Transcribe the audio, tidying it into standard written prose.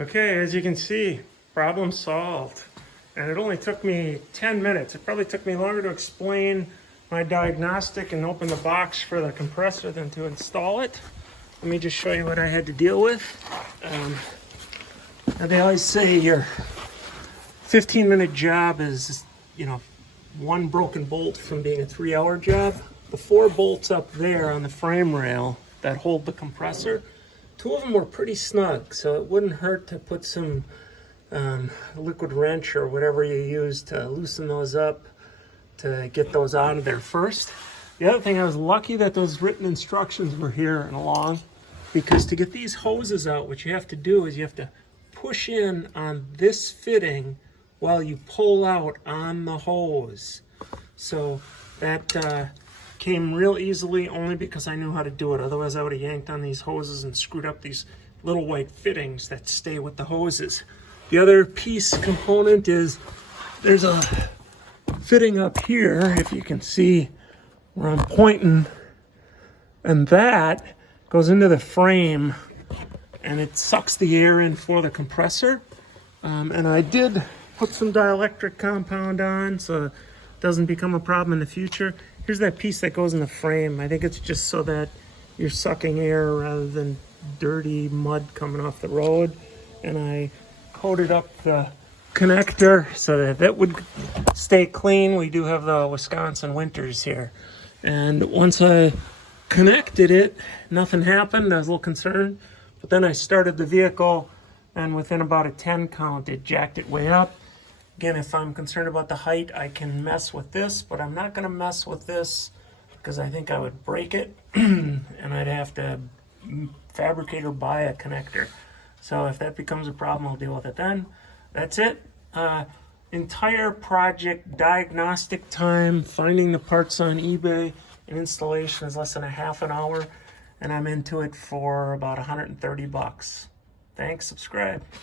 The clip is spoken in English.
Okay, as you can see, problem solved. And it only took me 10 minutes. It probably took me longer to explain my diagnostic and open the box for the compressor than to install it. Let me just show you what I had to deal with. Now they always say your 15-minute job is, one broken bolt from being a 3-hour job. The 4 bolts up there on the frame rail that hold the compressor, 2 of them were pretty snug, so it wouldn't hurt to put some liquid wrench or whatever you use to loosen those up to get those out of there first. The other thing, I was lucky that those written instructions were here and along, because to get these hoses out, what you have to do is you have to push in on this fitting while you pull out on the hose. So that came real easily only because I knew how to do it. Otherwise I would have yanked on these hoses and screwed up these little white fittings that stay with the hoses. The other piece component is there's a fitting up here, if you can see where I'm pointing, and that goes into the frame and it sucks the air in for the compressor. And I did put some dielectric compound on so it doesn't become a problem in the future. Here's that piece that goes in the frame. I think it's just so that you're sucking air rather than dirty mud coming off the road. And I coated up the connector so that that would stay clean. We do have the Wisconsin winters here. And once I connected it, nothing happened. I was a little concerned. But then I started the vehicle, and within about a 10 count, it jacked it way up. Again, if I'm concerned about the height, I can mess with this, but I'm not going to mess with this because I think I would break it and I'd have to fabricate or buy a connector. So if that becomes a problem, I'll deal with it then. That's it. Entire project diagnostic time, finding the parts on eBay, and installation is less than a half an hour, and I'm into it for about 130 bucks. Thanks, subscribe.